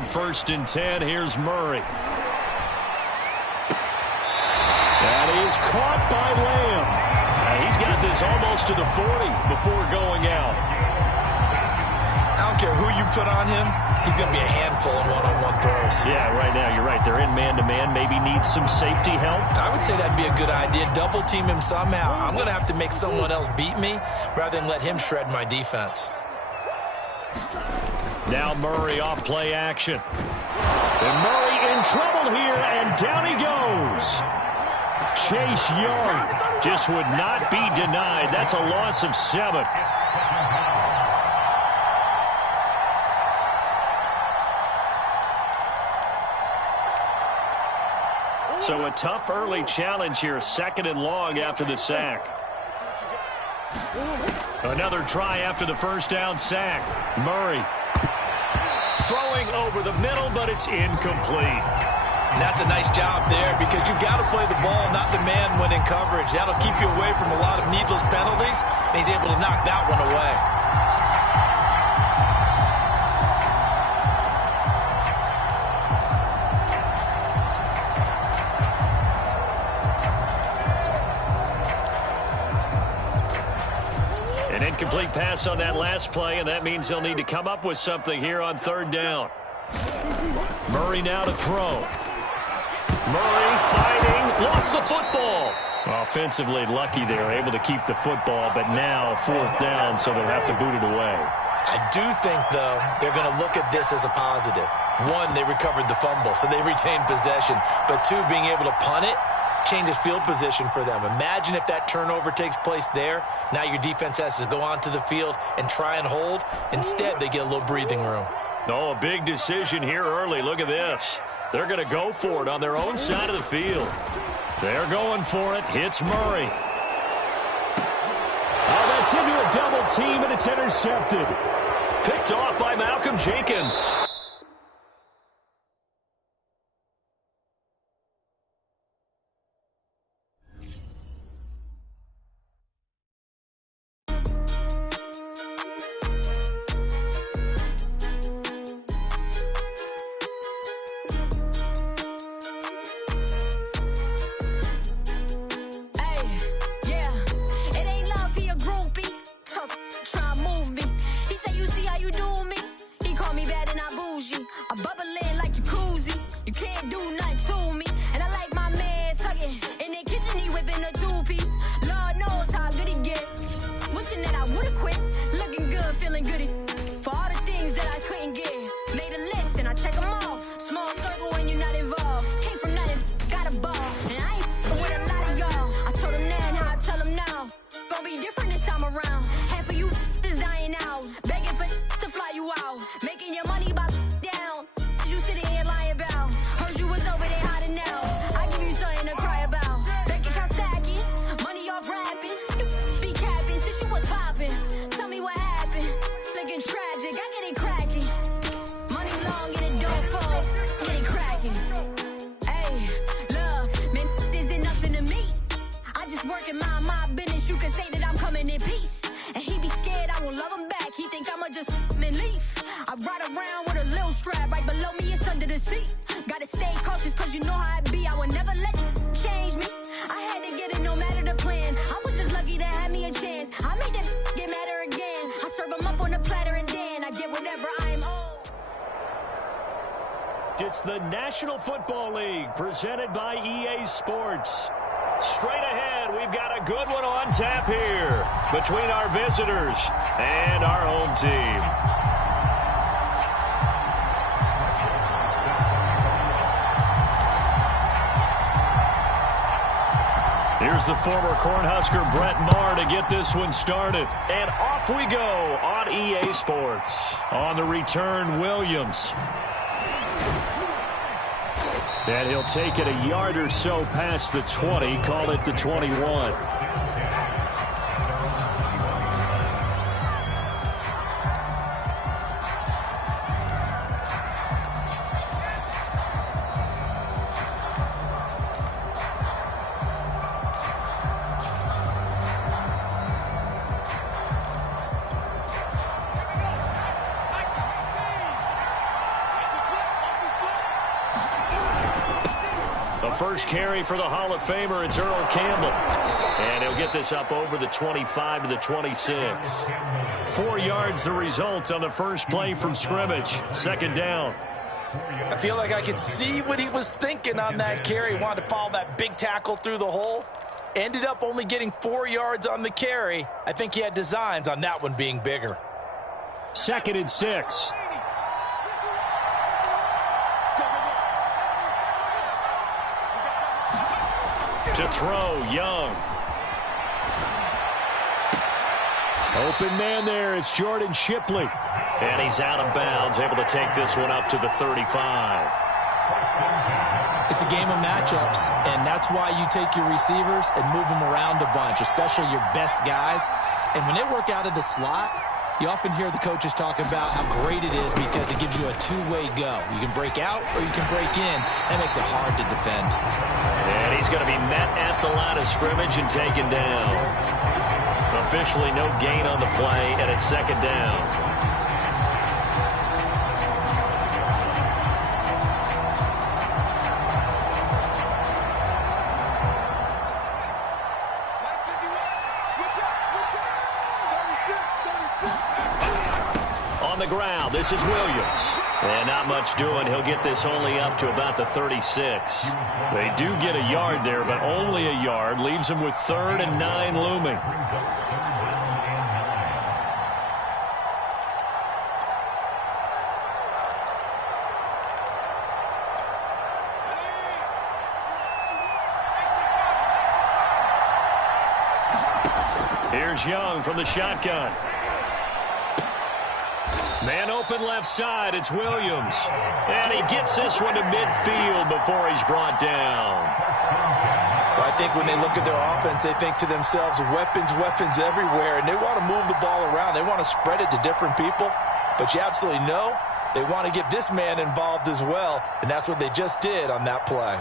On 1st and 10, here's Murray. That is caught by Lamb. He's got this almost to the 40 before going out. I don't care who you put on him. He's going to be a handful in one-on-one throws. Yeah, right now, you're right. They're in man-to-man. Maybe need some safety help. I would say that'd be a good idea. Double team him somehow. I'm going to have to make someone else beat me rather than let him shred my defense. Now Murray off play action. And Murray in trouble here, and down he goes. Chase Young just would not be denied. That's a loss of 7. So a tough early challenge here, 2nd and long after the sack. Another try after the first down sack. Murray throwing over the middle, but it's incomplete. And that's a nice job there because you've got to play the ball, not the man when in coverage. That'll keep you away from a lot of needless penalties, and he's able to knock that one away. An incomplete pass on that last play, and that means they'll need to come up with something here on 3rd down. Murray now to throw. Murray fighting, lost the football. Offensively lucky they were able to keep the football, but now 4th down, so they'll have to boot it away. I do think, though, they're going to look at this as a positive. 1, they recovered the fumble, so they retained possession. But 2, being able to punt it changes field position for them. Imagine if that turnover takes place there. Now your defense has to go onto the field and try and hold. Instead, they get a little breathing room. Oh, a big decision here early. Look at this. They're going to go for it on their own side of the field. They're going for it. Hits Murray. Oh, that's into a double team, and it's intercepted. Picked off by Malcolm Jenkins. It's the National Football League presented by EA Sports. Straight ahead, we've got a good one on tap here between our visitors and our home team. Here's the former Cornhusker Brett Maher to get this one started. And off we go on EA Sports. On the return, Williams. And he'll take it a yard or so past the 20, call it the 21. The first carry for the Hall of Famer, it's Earl Campbell. And he'll get this up over the 25 to the 26. 4 yards the result on the first play from scrimmage. Second down. I feel like I could see what he was thinking on that carry. He wanted to follow that big tackle through the hole. Ended up only getting 4 yards on the carry. I think he had designs on that one being bigger. 2nd and 6. To throw, Young. Open man there, it's Jordan Shipley. And he's out of bounds, able to take this one up to the 35. It's a game of matchups, and that's why you take your receivers and move them around a bunch, especially your best guys. And when they work out of the slot, you often hear the coaches talk about how great it is because it gives you a two-way go. You can break out or you can break in. That makes it hard to defend. And he's going to be met at the line of scrimmage and taken down. Officially no gain on the play, and it's 2nd down. The ground. This is Williams. And not much doing. He'll get this only up to about the 36. They do get a yard there, but only a yard. Leaves them with 3rd and 9 looming. Here's Young from the shotgun. Man open left side, it's Williams. And he gets this one to midfield before he's brought down. Well, I think when they look at their offense, they think to themselves, weapons everywhere, and they want to move the ball around. They want to spread it to different people, but you absolutely know they want to get this man involved as well, and that's what they just did on that play.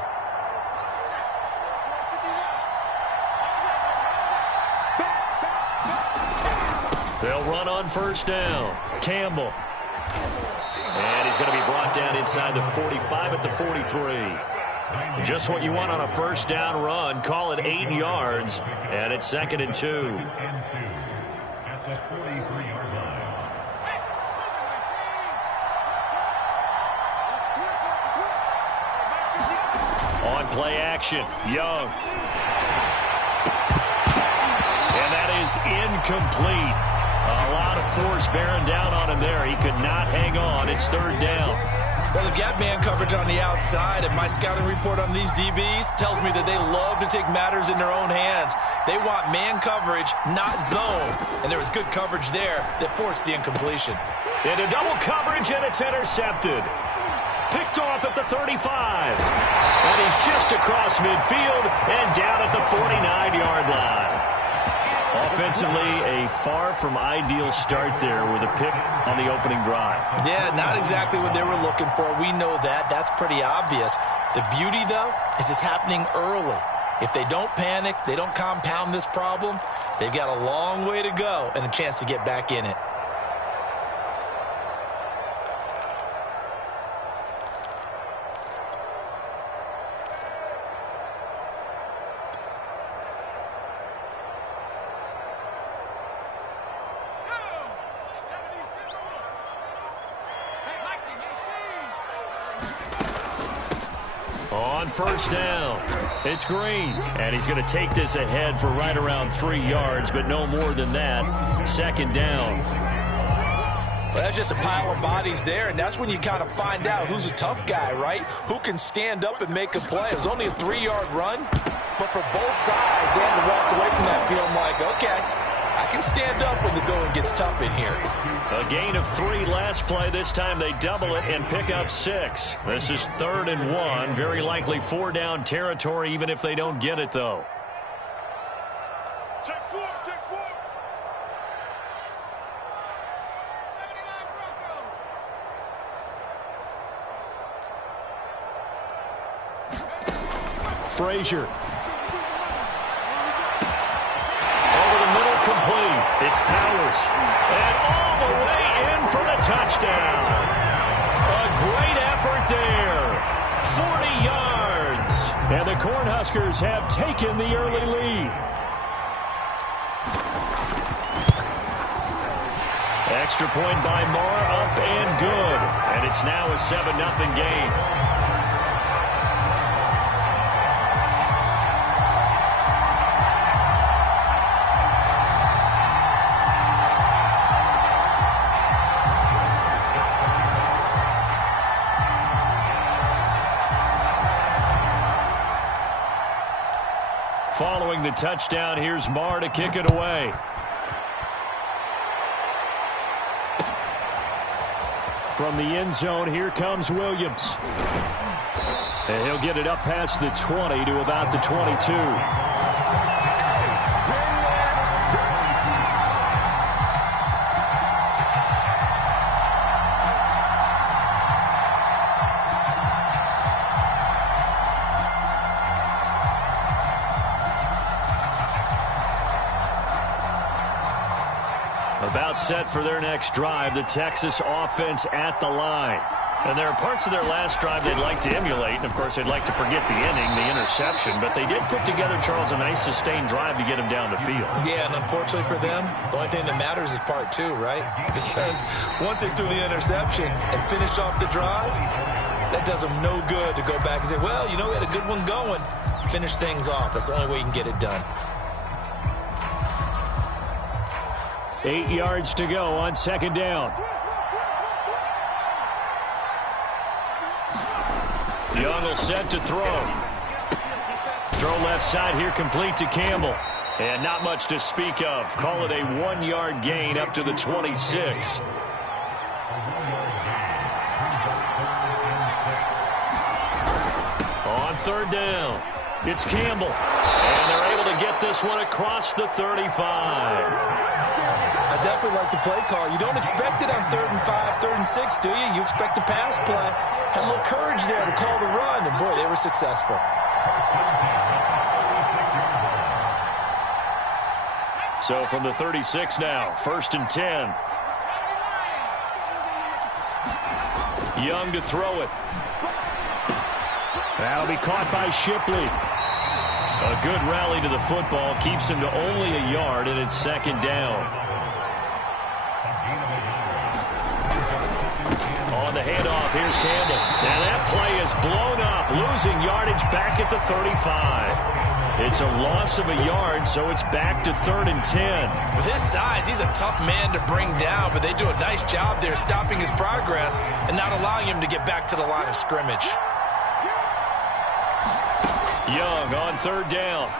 They'll run on first down. Campbell. And he's going to be brought down inside the 45 at the 43. Just what you want on a first down run. Call it 8 yards. And it's 2nd and 2. On play action. Young. And that is incomplete. A lot of force bearing down on him there. He could not hang on. It's 3rd down. Well, they've got man coverage on the outside, and my scouting report on these DBs tells me that they love to take matters in their own hands. They want man coverage, not zone. And there was good coverage there that forced the incompletion. Into double coverage, and it's intercepted. Picked off at the 35. And he's just across midfield and down at the 49-yard line. Offensively, a far from ideal start there with a pick on the opening drive. Yeah, not exactly what they were looking for. We know that. That's pretty obvious. The beauty, though, is it's happening early. If they don't panic, they don't compound this problem, they've got a long way to go and a chance to get back in it. On first down, it's Green, and he's going to take this ahead for right around 3 yards, but no more than that. 2nd down. Well, that's just a pile of bodies there, and that's when you kind of find out who's a tough guy, right? Who can stand up and make a play. It was only a 3-yard run, but for both sides, they had to walk away from that field like, okay, I can stand up when the going gets tough in here. A gain of 3 last play. This time they double it and pick up 6. This is 3rd and 1. Very likely 4-down territory, even if they don't get it, though. Check 4, check 4. Frazier. Over the middle, complete. It's Powers. And all the way in for the touchdown. A great effort there. 40 yards. And the Cornhuskers have taken the early lead. Extra point by Marr, up and good. And it's now a 7-0 game. Following the touchdown, here's Marr to kick it away. From the end zone, here comes Williams. And he'll get it up past the 20 to about the 22. About set for their next drive, the Texas offense at the line. And there are parts of their last drive they'd like to emulate. And, of course, they'd like to forget the inning, the interception. But they did put together, Charles, a nice sustained drive to get him down the field. Yeah, and unfortunately for them, the only thing that matters is part two, right? Because once they threw the interception and finished off the drive, that does them no good to go back and say, well, you know, we had a good one going. Finish things off. That's the only way you can get it done. 8 yards to go on second down. Young will set to throw. Throw left side here, complete to Campbell. And not much to speak of. Call it a 1-yard gain up to the 26. On third down, it's Campbell. And they're able to get this one across the 35. I definitely like the play call. You don't expect it on 3rd and 5, 3rd and 6, do you? You expect a pass play. Had a little courage there to call the run, and boy, they were successful. So from the 36 now, 1st and 10. Young to throw it. That'll be caught by Shipley. A good rally to the football keeps him to only a yard, and it's second down. On the handoff, here's Campbell. Now that play is blown up, losing yardage back at the 35. It's a loss of a yard, so it's back to 3rd and 10. With his size, he's a tough man to bring down, but they do a nice job there stopping his progress and not allowing him to get back to the line of scrimmage. Young on 3rd down.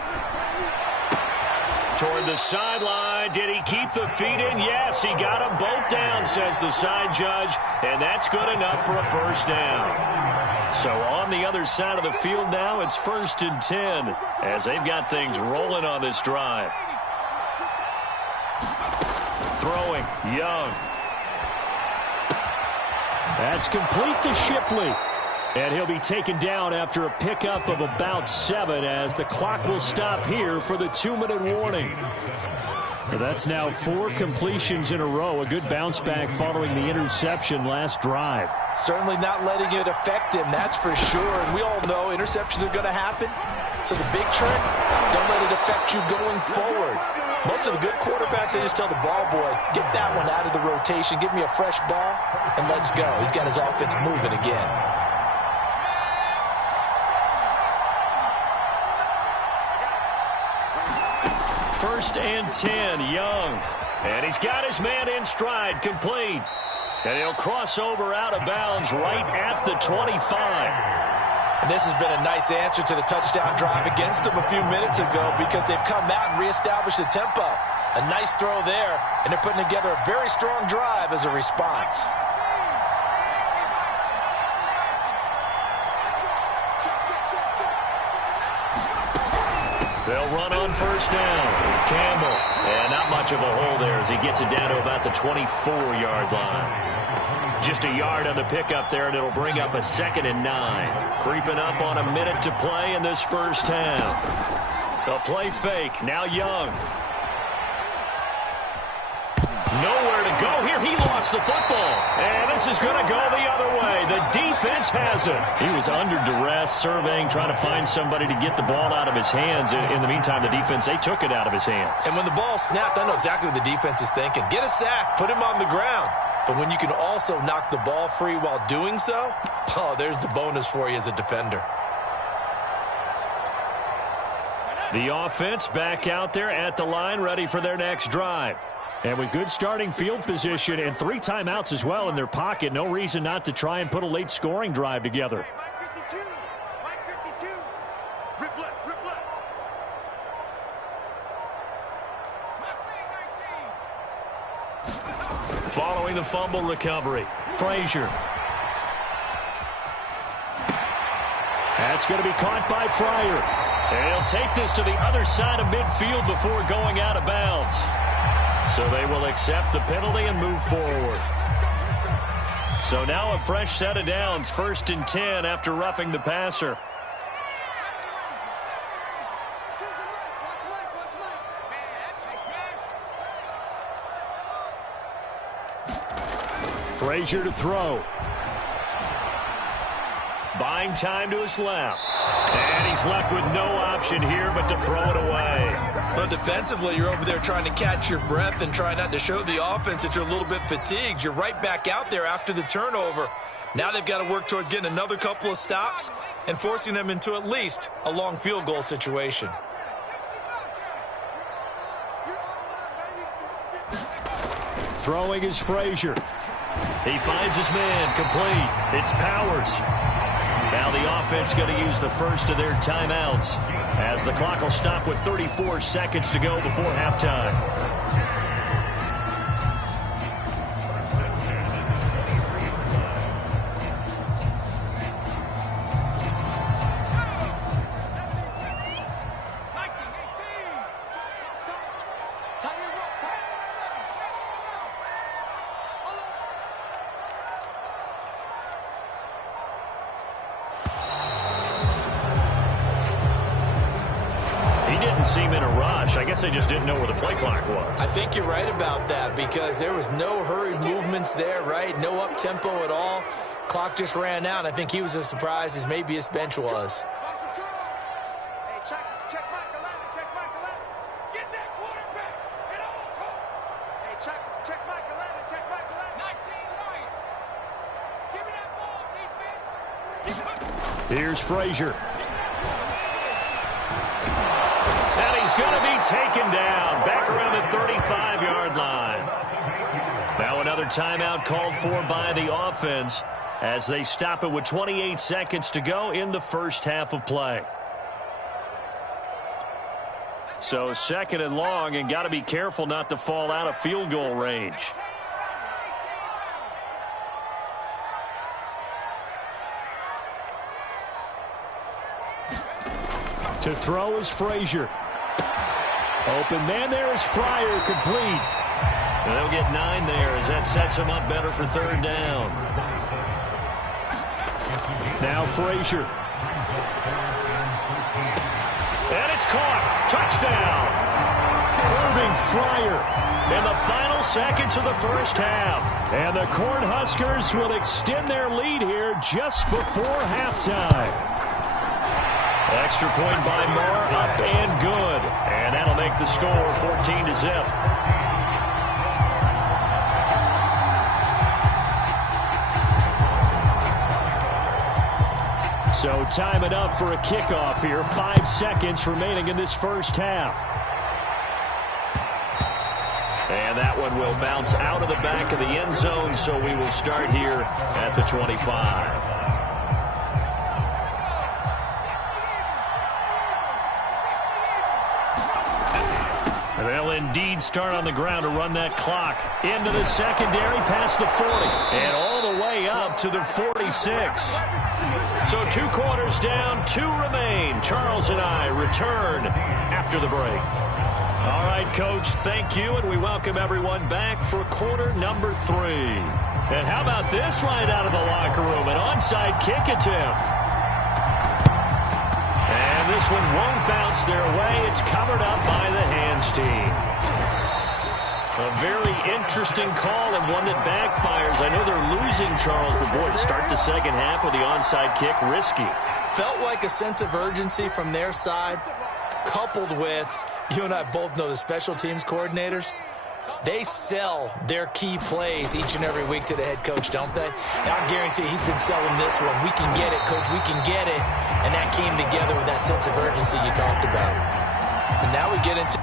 Toward the sideline. Did he keep the feet in? Yes, he got them both down, says the side judge, and that's good enough for a first down. So on the other side of the field now, it's 1st and 10 as they've got things rolling on this drive. Throwing, Young. That's complete to Shipley. And he'll be taken down after a pickup of about 7 as the clock will stop here for the 2-minute warning. That's now 4 completions in a row. A good bounce back following the interception last drive. Certainly not letting it affect him, that's for sure. And we all know interceptions are going to happen. So the big trick, don't let it affect you going forward. Most of the good quarterbacks, they just tell the ball boy, get that one out of the rotation, give me a fresh ball, and let's go. He's got his offense moving again. 1st and 10, Young. And he's got his man in stride, complete. And he'll cross over out of bounds right at the 25. And this has been a nice answer to the touchdown drive against them a few minutes ago because they've come out and reestablished the tempo. A nice throw there, and they're putting together a very strong drive as a response. They'll run on 1st down. Campbell. And not much of a hole there as he gets it down to about the 24-yard line. Just a yard on the pickup there, and it'll bring up a 2nd and 9. Creeping up on a minute to play in this first half. A play fake. Now Young. Nowhere to go here. He lost the football. And this is going to go the other way. The defense has it. He was under duress, surveying, trying to find somebody to get the ball out of his hands. In the meantime, the defense, they took it out of his hands. And when the ball snapped, I know exactly what the defense is thinking. Get a sack. Put him on the ground. But when you can also knock the ball free while doing so, oh, there's the bonus for you as a defender. The offense back out there at the line, ready for their next drive. And with good starting field position and 3 timeouts as well in their pocket, no reason not to try and put a late scoring drive together. Following the fumble recovery, Frazier. That's going to be caught by Fryer. And he'll take this to the other side of midfield before going out of bounds. So they will accept the penalty and move forward. So now a fresh set of downs, 1st and 10 after roughing the passer. Frazier to throw. Buying time to his left. And he's left with no option here but to throw it away. Well, defensively, you're over there trying to catch your breath and try not to show the offense that you're a little bit fatigued. You're right back out there after the turnover. Now they've got to work towards getting another couple of stops and forcing them into at least a long field goal situation. Throwing is Frazier. He finds his man, complete. It's Powers. Now the offense going to use the first of their timeouts as the clock will stop with 34 seconds to go before halftime. Seem in a rush. I guess they just didn't know where the play clock was. I think you're right about that because there was no hurried movements there, right? No up-tempo at all. Clock just ran out. I think he was as surprised as maybe his bench was. Here's Frazier. He's going to be taken down back around the 35-yard line. Now another timeout called for by the offense as they stop it with 28 seconds to go in the first half of play. So 2nd and long, and got to be careful not to fall out of field goal range. To throw is Frazier. Open man there is Fryer, complete. And they'll get 9 there as that sets him up better for 3rd down. Now Frazier. And it's caught. Touchdown. Irving Fryer in the final seconds of the first half. And the Cornhuskers will extend their lead here just before halftime. Extra point by Moore, up and good. And that'll make the score 14-0. So time enough for a kickoff here. 5 seconds remaining in this first half. And that one will bounce out of the back of the end zone, so we will start here at the 25. They'll indeed start on the ground to run that clock into the secondary past the 40 and all the way up to the 46. So 2 quarters down, 2 remain. Charles and I return after the break. All right, Coach, thank you, and we welcome everyone back for quarter number 3. And how about this right out of the locker room, an onside kick attempt. And this one won't bounce their way. It's covered up by the hands team. A very interesting call and one that backfires. I know they're losing Charles, but boy, to start the second half with the onside kick, risky. Felt like a sense of urgency from their side, coupled with, you and I both know the special teams coordinators, they sell their key plays each and every week to the head coach, don't they? And I guarantee he's been selling this one. We can get it, coach, we can get it. And that came together with that sense of urgency you talked about. And now we get into